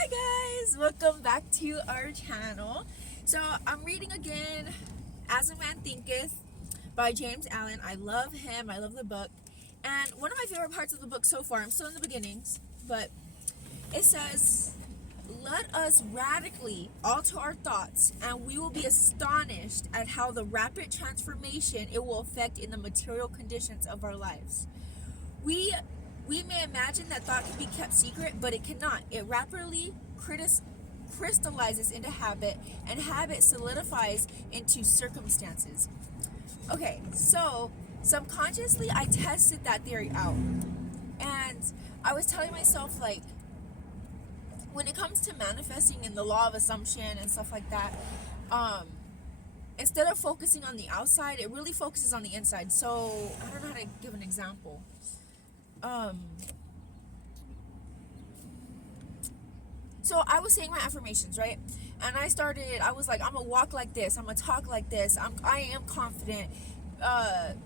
Hi guys, welcome back to our channel. So I'm reading again As a Man Thinketh by James Allen. I love him, I love the book. And one of my favorite parts of the book so far, I'm still in the beginnings, but it says, let us radically alter our thoughts and we will be astonished at how the rapid transformation it will affect in the material conditions of our lives. We we may imagine that thought can be kept secret, but it cannot. It rapidly crystallizes into habit, and habit solidifies into circumstances. Okay, so subconsciously I tested that theory out. And I was telling myself, like, when it comes to manifesting and the law of assumption and stuff like that, instead of focusing on the outside, it really focuses on the inside. So I don't know how to give an example. So I was saying my affirmations, right? And I was like, I'm gonna walk like this, I'm gonna talk like this, I am confident,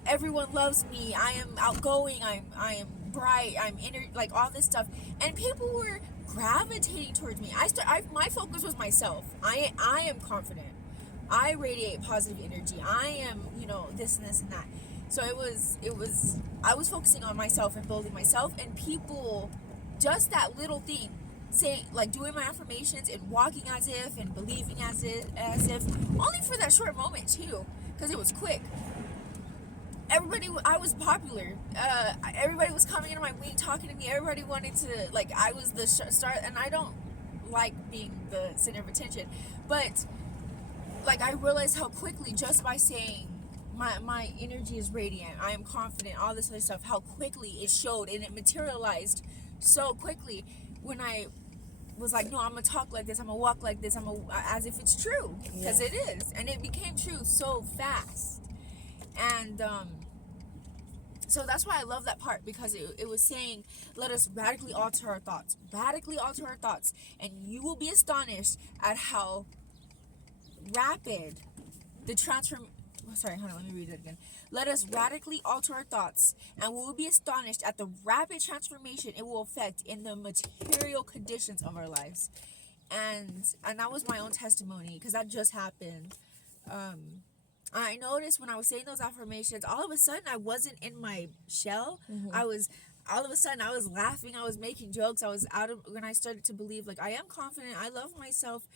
everyone loves me, I am outgoing, I am bright, like all this stuff. And people were gravitating towards me. My focus was myself. I am confident. I radiate positive energy. I am, this and this and that. So I was focusing on myself and building myself, and people, just that little thing, saying, like, doing my affirmations and walking as if and believing as if only for that short moment too, because it was quick. I was popular. Everybody was coming into my wing talking to me. Everybody wanted to, like, I was the star, and I don't like being the center of attention, but like, I realized how quickly, just by saying my energy is radiant, I am confident, all this other stuff, how quickly it showed and it materialized so quickly when I was like, no, I'm gonna talk like this, I'm gonna walk like this, as if it's true, because it is. And it became true so fast. And so that's why I love that part, because it was saying, let us radically alter our thoughts, and you will be astonished at how rapid the transform sorry, hold on, let me read it again. Let us radically alter our thoughts, and we will be astonished at the rapid transformation it will affect in the material conditions of our lives. And that was my own testimony, because that just happened. I noticed when I was saying those affirmations, all of a sudden I wasn't in my shell. All of a sudden I was laughing, I was making jokes, when I started to believe, like, I am confident, I love myself.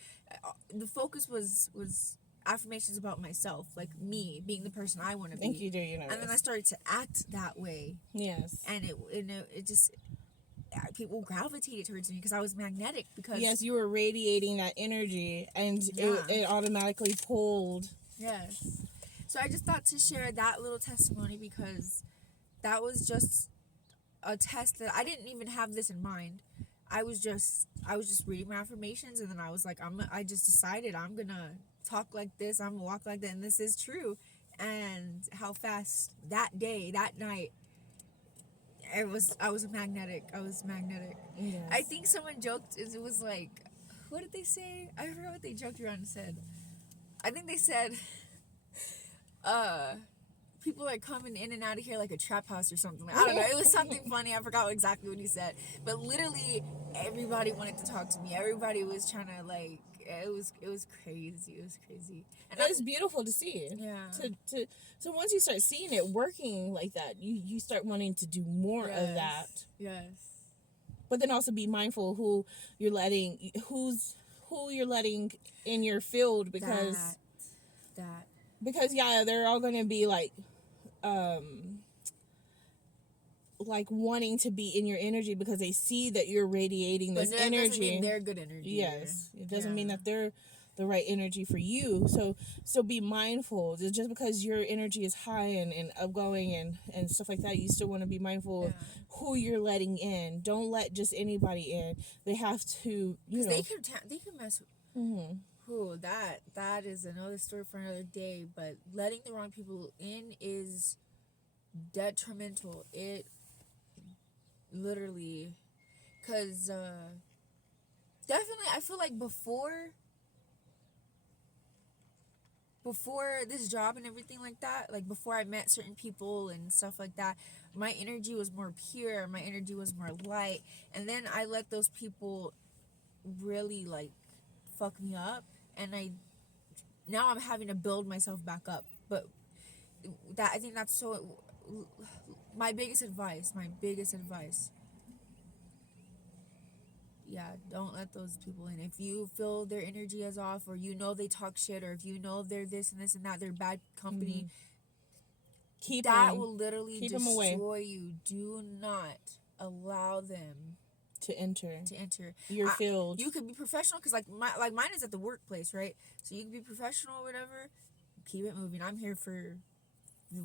The focus was affirmations about myself, like me being the person I want to be. Thank you, dear. And then I started to act that way. Yes. And it just, people gravitated towards me because I was magnetic. Because yes, you were radiating that energy, and it automatically pulled. Yes. So I just thought to share that little testimony, because that was just a test that I didn't even have this in mind. I was just reading my affirmations, and then I was like, I just decided I'm gonna talk like this, I'm gonna walk like that, and this is true. And how fast that day, that night, I was magnetic. Yes. I think someone joked, it was like, what did they say? I forgot what they joked around and said. I think they said, people are coming in and out of here like a trap house or something. I don't know. It was something funny. I forgot exactly what he said. But literally, everybody wanted to talk to me. Everybody was trying to, like, it was crazy. It was crazy. And it's beautiful to see. Yeah. So once you start seeing it working like that, you start wanting to do more of that. Yes. But then also be mindful who you're letting in your field, because because they're all going to be like wanting to be in your energy because they see that you're radiating this energy. It doesn't mean they're good energy. Yes, it doesn't mean that they're the right energy for you. So be mindful. Just because your energy is high and outgoing and stuff like that, you still want to be mindful of who you're letting in. Don't let just anybody in. They have to, they can mess with. Mm-hmm. Ooh, that is another story for another day. But letting the wrong people in is detrimental. It literally, because definitely, I feel like before this job and everything like that, like before I met certain people and stuff like that, my energy was more pure, my energy was more light. And then I let those people really like fucked me up, and now I'm having to build myself back up. But that, I think that's so, my biggest advice, yeah, don't let those people in. If you feel their energy is off, or you know they talk shit, or if you know they're this and this and that, they're bad company, Keep that them, will literally keep them away. destroy you. Do not allow them to enter to enter your field. You could be professional, because like mine is at the workplace, right? So you can be professional or whatever. Keep it moving. I'm here for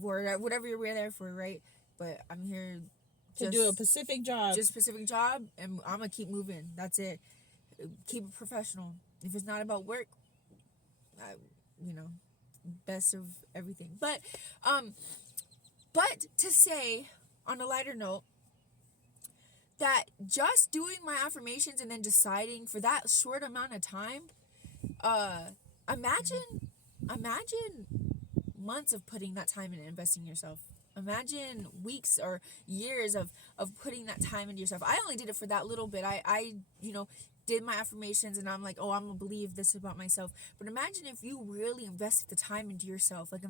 whatever you're there for, right? But I'm here to do a specific job. Just specific job, and I'm gonna keep moving. That's it. Keep it professional. If it's not about work, best of everything. But to say, on a lighter note, that just doing my affirmations and then deciding for that short amount of time, imagine months of putting that time in and investing in yourself. Imagine weeks or years of putting that time into yourself. I only did it for that little bit. I did my affirmations, and I'm like, oh, I'm gonna believe this about myself. But imagine if you really invested the time into yourself. Like,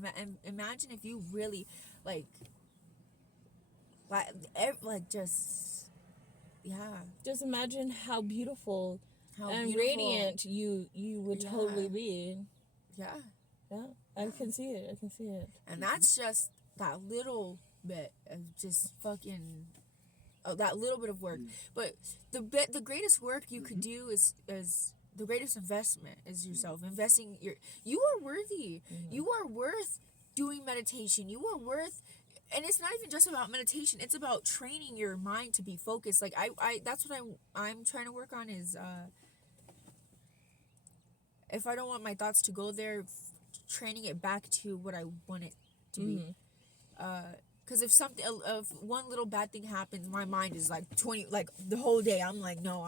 imagine if you really just imagine how beautiful and radiant you would totally be. Yeah, I can see it. And that's just that little bit of just fucking that little bit of work. But the greatest work you could do is the greatest investment is yourself. Investing you are worthy. You are worth doing meditation. You are worth, and it's not even just about meditation. It's about training your mind to be focused. Like I that's what I'm trying to work on is if I don't want my thoughts to go there, training it back to what I want it to be. Because if one little bad thing happens, my mind is like 20, like the whole day. I'm like, no,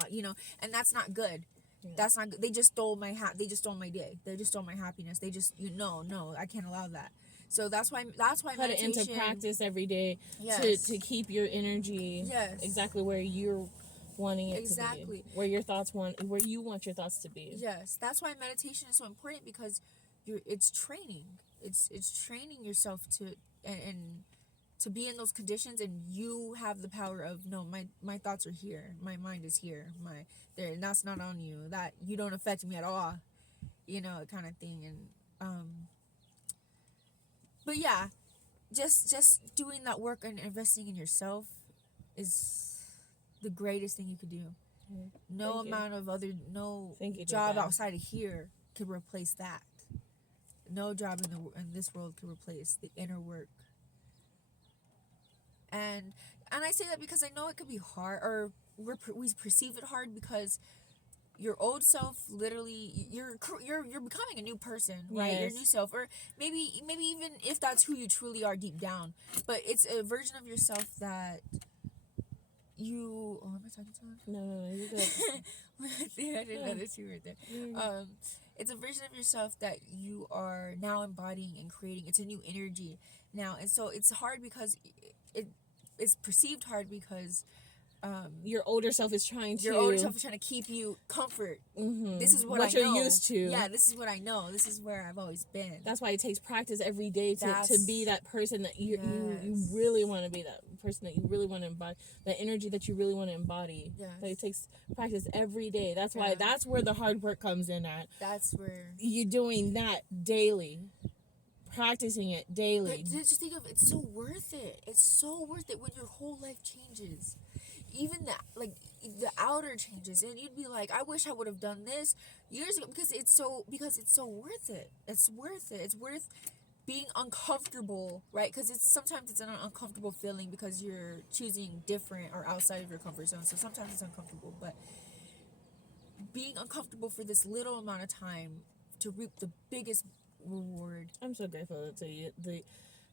and that's not good. Yeah. That's not good. They just stole my They just stole my day. They just stole my happiness. They just, no, I can't allow that. So that's why put it into practice every day. Yes. to keep your energy exactly where you're wanting it to be. Where your thoughts where you want your thoughts to be. Yes, that's why meditation is so important, because it's training. It's training yourself and to be in those conditions, and you have the power of, no, my thoughts are here, my mind is here, and that's not on you, that you don't affect me at all, kind of thing. And but yeah, just doing that work and investing in yourself is the greatest thing you could do. No amount of job outside of here could replace that. No job in this world could replace the inner work. And I say that because I know it could be hard, or we perceive it hard, because your old self, literally, you're becoming a new person, right? Yes. Your new self, or maybe even if that's who you truly are deep down, but it's a version of yourself that you. Oh, am I talking to him? No, you're good. I didn't know this, you were there. It's a version of yourself that you are now embodying and creating. It's a new energy now, and so it's hard because it's perceived hard because your older self is trying to keep you comfort. This is what you're used to. Yeah, this is what I know. This is where I've always been. That's why it takes practice every day to be that person that you really want to be, that person that you really want to embody, that energy that you really want to embody. Yes. That it takes practice every day. That's why that's where the hard work comes in at. That's where you're doing that daily. Practicing it daily. But just think of it, it's so worth it. It's so worth it when your whole life changes. Even the outer changes, and you'd be like, I wish I would have done this years ago, because it's so worth it. It's worth it. It's worth being uncomfortable, right? Because sometimes it's an uncomfortable feeling because you're choosing different or outside of your comfort zone. So sometimes it's uncomfortable, but being uncomfortable for this little amount of time to reap the biggest reward. I'm so grateful to you,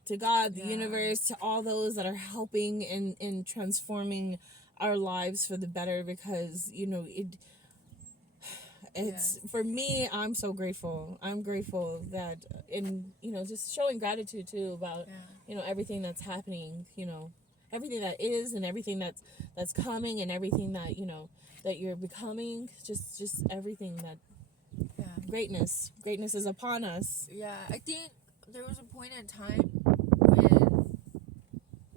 to God, the universe, to all those that are helping in transforming our lives for the better, because it's for me, I'm so grateful. I'm grateful that, and just showing gratitude too about everything that's happening, everything that is, and everything that's coming, and everything that that you're becoming. Just everything that Yeah. greatness is upon us. Yeah, I think there was a point in time when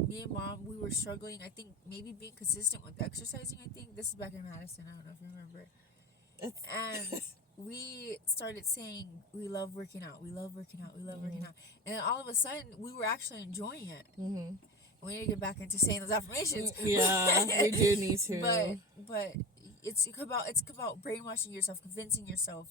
me and mom, we were struggling. I think maybe being consistent with exercising. I think this is back in Madison. I don't know if you remember. And we started saying we love working out. We love working out. We love working out. And then all of a sudden, we were actually enjoying it. Mm-hmm. We need to get back into saying those affirmations. Yeah, we do need to. But it's about brainwashing yourself, convincing yourself,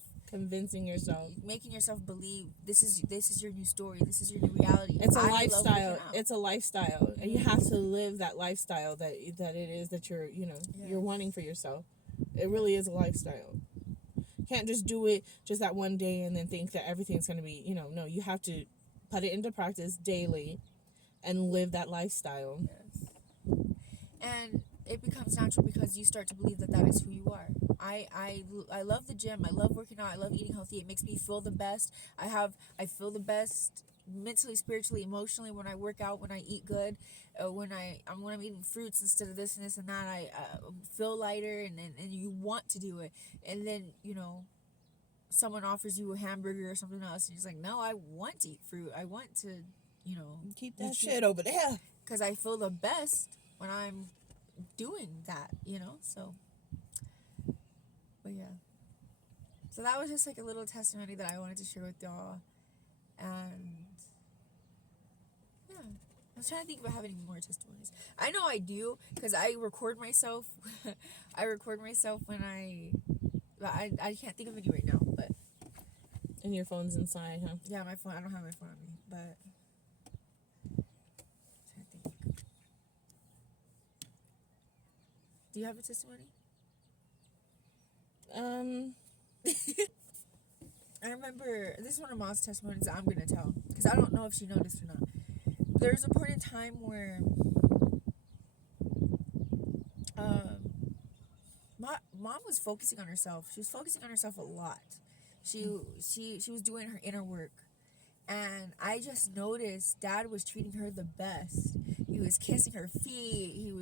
making yourself believe this is your new story, this is your new reality. It's a lifestyle. It's a lifestyle, and you have to live that lifestyle that it is that you're you're wanting for yourself. It really is a lifestyle. You can't just do it just that one day and then think that everything's going to be no. You have to put it into practice daily and live that lifestyle. Yes. And it becomes natural because you start to believe that is who you are. I love the gym. I love working out. I love eating healthy. It makes me feel the best. I feel the best mentally, spiritually, emotionally when I work out, when I eat good, when I'm eating fruits instead of this and this and that. I feel lighter, and you want to do it. And then someone offers you a hamburger or something else, and you're just like, no, I want to eat fruit. I want to keep that shit over there because I feel the best when I'm doing that, so. But yeah, so that was just like a little testimony that I wanted to share with y'all. And yeah, I was trying to think about having any more testimonies. I know I do, because I record myself. I record myself when I can't think of any right now, but. And your phone's inside, huh? Yeah, my phone. I don't have my phone on me, but. I'm trying to think. Do you have a testimony? I remember, this is one of Mom's testimonies that I'm going to tell, because I don't know if she noticed or not. There's a point in time where Mom was focusing on herself. She was focusing on herself a lot. She was doing her inner work. And I just noticed Dad was treating her the best. He was kissing her feet. He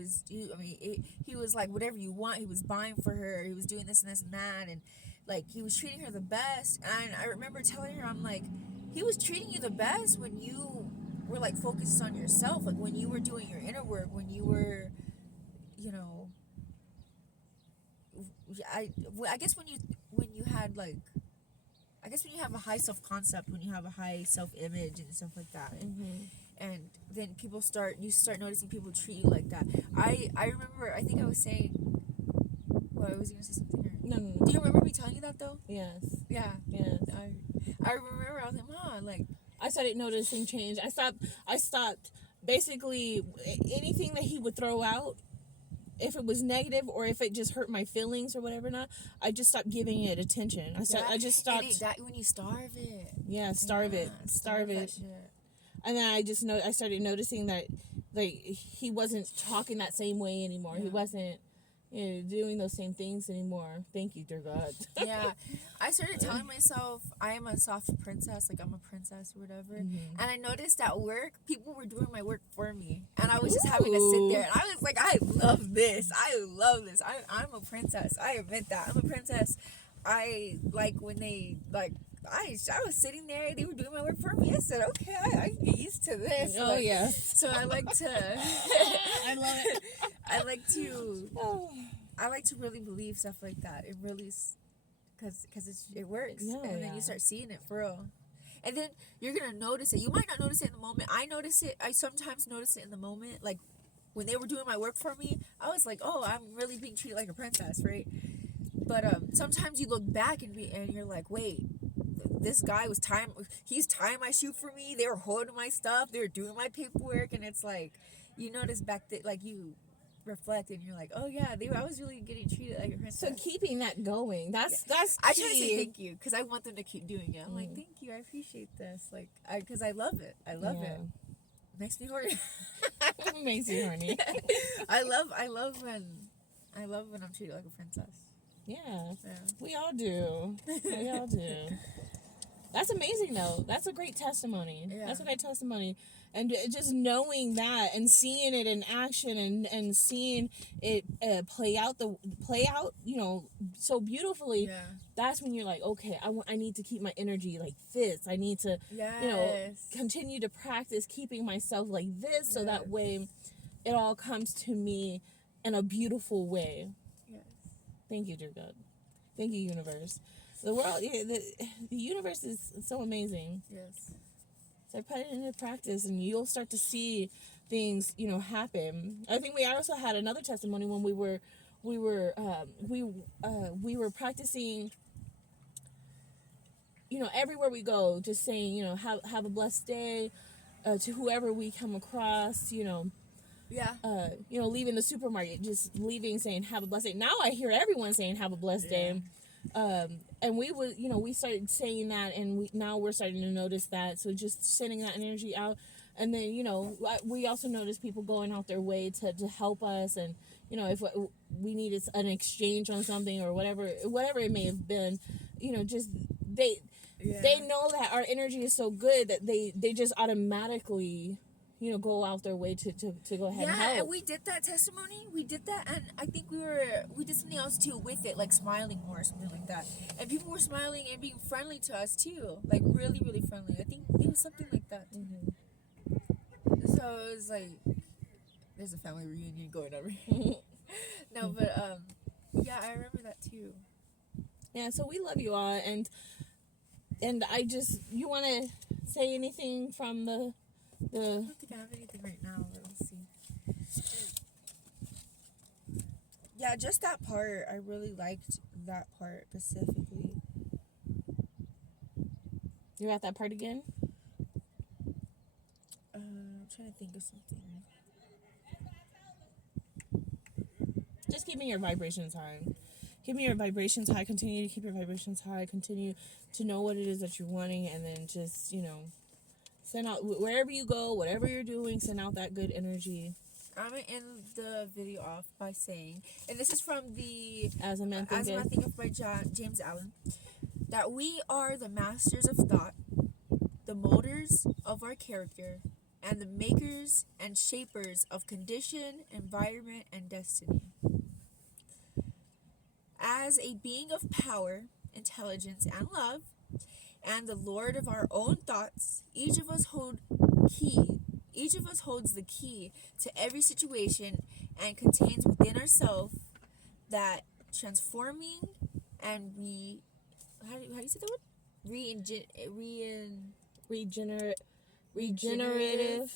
was like, whatever you want. He was buying for her. He was doing this and this and that. And like, he was treating her the best. And I remember telling her, I'm like, he was treating you the best when you were like focused on yourself. Like when you were doing your inner work, when you were, I guess when you had like, I guess when you have a high self-concept, when you have a high self-image and stuff like that, and then you start noticing people treat you like that. I remember, I think I was saying, well, I was going to say something here. No. Do you remember me telling you that, though? Yes. Yeah. Yes. I remember, I was like, Mom, like... I started noticing change. I stopped, basically, anything that he would throw out, if it was negative or if it just hurt my feelings or whatever not, I just stopped giving it attention. I just stopped. When you starve it. Yeah, starve it. And then I started noticing that, like, he wasn't talking that same way anymore. Yeah. He wasn't, doing those same things anymore. Thank you, dear God. Yeah, I started telling myself I am a soft princess, like I'm a princess or whatever. Mm-hmm. And I noticed at work, people were doing my work for me, and I was just having to sit there. And I was like, I love this. I'm a princess. I admit that I'm a princess. I like when they like. I was sitting there. They were doing my work for me. I said, okay, I can get used to this. Oh, yeah. So I like to. I love it. I like to really believe stuff like that. It really, because it works, and then you start seeing it for real. And then you're gonna notice it. You might not notice it in the moment. I notice it. I sometimes notice it in the moment. Like when they were doing my work for me, I was like, oh, I'm really being treated like a princess, right? But sometimes you look back and you're like, wait. This guy he's tying my shoe for me. They were holding my stuff. They were doing my paperwork. And it's like, you notice back that, like, you reflect and you're like, oh, yeah, I was really getting treated like a princess. So keeping that going, that's key. I try to say thank you because I want them to keep doing it. I'm like, thank you. I appreciate this. Like, because I love it. I love it. Makes me horny. Makes you horny. I love when I'm treated like a princess. Yeah. We all do. We all do. That's amazing, though. That's a great testimony. Yeah. That's a great testimony. And just knowing that and seeing it in action and seeing it play out, so beautifully, Yeah. that's when you're like, okay, I need to keep my energy like this. I need to, Yes. continue to practice keeping myself like this so that Yes. way it all comes to me in a beautiful way. Yes. Thank you, dear God. Thank you, universe. The world, the universe is so amazing. Yes. So put it into practice, and you'll start to see things, happen. I think we also had another testimony when we were practicing. Everywhere we go, just saying, have a blessed day, to whoever we come across. Yeah. Leaving the supermarket, just leaving, saying have a blessed day. Now I hear everyone saying have a blessed day. And we started saying that, and now we're starting to notice that. So just sending that energy out. And then, we also notice people going out their way to help us. And, if we needed an exchange on something or whatever it may have been, just they know that our energy is so good that they just automatically, go out their way to go ahead and help. Yeah, and we did that testimony. We did that, and I think we did something else too with it, like smiling more or something like that. And people were smiling and being friendly to us too, like really, really friendly. I think it was something like that. Mm-hmm. So it was like, there's a family reunion going on. No, but yeah, I remember that too. Yeah, so we love you all, and you want to say anything from the. I don't think I have anything right now, but we'll see. Yeah, just that part. I really liked that part specifically. You're at that part again? I'm trying to think of something. Just keeping your vibrations high. Keeping your vibrations high. Continue to keep your vibrations high. Continue to know what it is that you're wanting, and then just, send out, wherever you go, whatever you're doing, send out that good energy. I'm going to end the video off by saying, and this is from the As a Man Thinketh by James Allen, that we are the masters of thought, the molders of our character, and the makers and shapers of condition, environment, and destiny. As a being of power, intelligence, and love, and the Lord of our own thoughts, each of us holds the key to every situation and contains within ourselves that transforming and how do you say that word? Regenerative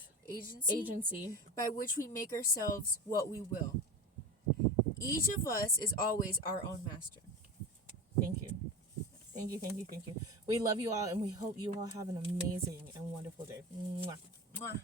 agency by which we make ourselves what we will. Each of us is always our own master. Thank you. Thank you, thank you, thank you. We love you all, and we hope you all have an amazing and wonderful day. Mwah. Mwah.